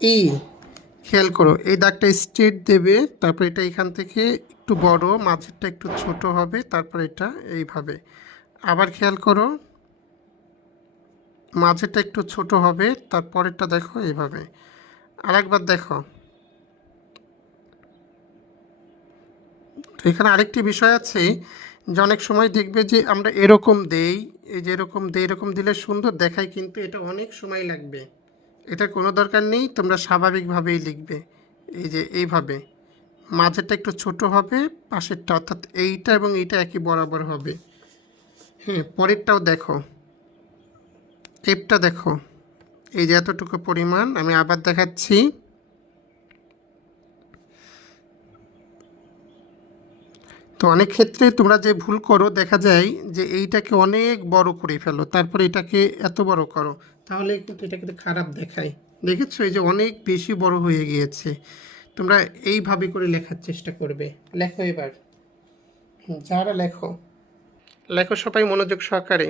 ই, খেয়াল করো এই দাগটা স্ট্রেট দেবে, তারপর এটা এখান থেকে একটু বড়, মাঝেরটা একটু ছোট হবে, তারপর এটা এইভাবে। আবার খেয়াল করো, মাঝেরটা একটু ছোট হবে, তারপরেরটা দেখো এইভাবে। আরেকবার দেখো। তো এখানে আরেকটি বিষয় আছে, যে অনেক সময় দেখবে যে আমরা এরকম দেই, এই যে এরকম দেই, এরকম দিলে সুন্দর দেখায়, কিন্তু এটা অনেক সময় লাগবে। এটা কোনো দরকার নেই, তোমরা স্বাভাবিকভাবেই লিখবে। এই যে এইভাবে, মাঝেরটা একটু ছোট হবে, পাশেরটা অর্থাৎ এইটা এবং এইটা একই বরাবর হবে। হ্যাঁ, পরেরটাও দেখো, এপটা দেখো, এই যে এতটুকু পরিমাণ। আমি আবার দেখাচ্ছি। তো অনেক ক্ষেত্রে তোমরা যে ভুল করো, দেখা যায় যে এইটাকে অনেক বড় করে ফেলো, তারপরে এটাকে এত বড় করো, তাহলে কিন্তু এটা কিন্তু খারাপ দেখায়। দেখেছো, এই যে অনেক বেশি বড় হয়ে গিয়েছে। তোমরা এইভাবে করে লেখার চেষ্টা করবে। লেখো এবার, যারা লেখো, লেখো সবাই মনোযোগ সহকারে।